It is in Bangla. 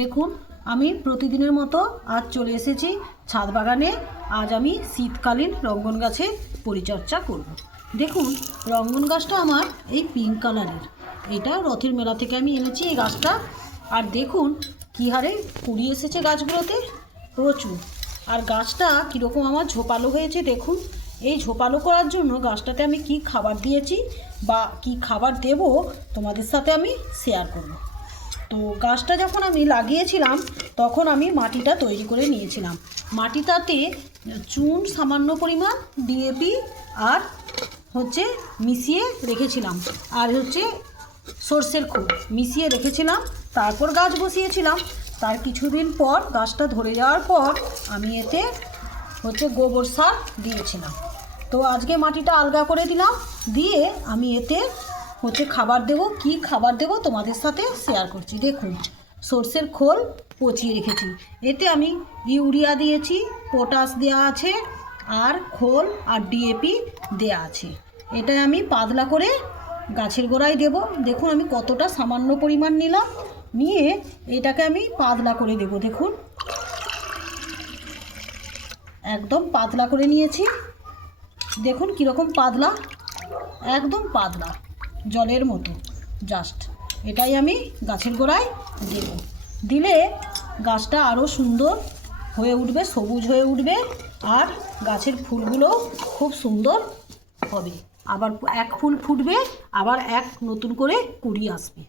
দেখুন, আমি প্রতিদিনের মতো আজ চলে এসেছি ছাদ বাগানে। আজ আমি শীতকালীন রঙ্গন গাছের পরিচর্যা করব। দেখুন, রঙ্গন গাছটা আমার এই পিঙ্ক কালারের। এটা রথের মেলা থেকে আমি এনেছি এই গাছটা। আর দেখুন কী হারে কুড়ি এসেছে গাছগুলোতে, প্রচুর। আর গাছটা কীরকম আমার ঝোপালো হয়েছে দেখুন। এই ঝোপালো করার জন্য গাছটাতে আমি কি খাবার দিয়েছি বা কি খাবার দেব তোমাদের সাথে আমি শেয়ার করব। তো গাছটা যখন আমি লাগিয়েছিলাম তখন আমি মাটিটা তৈরি করে নিয়েছিলাম। মাটিটাতে চুন সামান্য পরিমাণ, ডিএপি আর মিশিয়ে রেখেছিলাম, আর সর্ষের খোল মিশিয়ে রেখেছিলাম। তারপর গাছ বসিয়েছিলাম। তার কিছুদিন পর গাছটা ধরে যাওয়ার পর আমি এতে গোবর সার দিয়েছিলাম। তো আজকে মাটিটা আলগা করে দিলাম, দিয়ে আমি এতে খাবার দেবো। কি খাবার দেবো তোমাদের সাথে শেয়ার করছি। দেখুন, সর্ষের খোল পচিয়ে রেখেছি, এতে আমি ইউরিয়া দিয়েছি, পটাশ দেওয়া আছে, আর খোল আর ডিএপি দেওয়া আছে। এটা আমি পাতলা করে গাছের গোড়ায় দেব। দেখুন আমি কতটা সামান্য পরিমাণ নিলাম, নিয়ে এটাকে আমি পাতলা করে দেব। দেখুন একদম পাতলা করে নিয়েছি। দেখুন কীরকম পাতলা, একদম পাতলা, জলের মতো জাস্ট। এটাই আমি গাছের গোড়ায় দেব। দিলে গাছটা আরও সুন্দর হয়ে উঠবে, সবুজ হয়ে উঠবে, আর গাছের ফুলগুলো খুব সুন্দর হবে। আবার এক ফুল ফুটবে, আবার এক নতুন করে কুড়ি আসবে।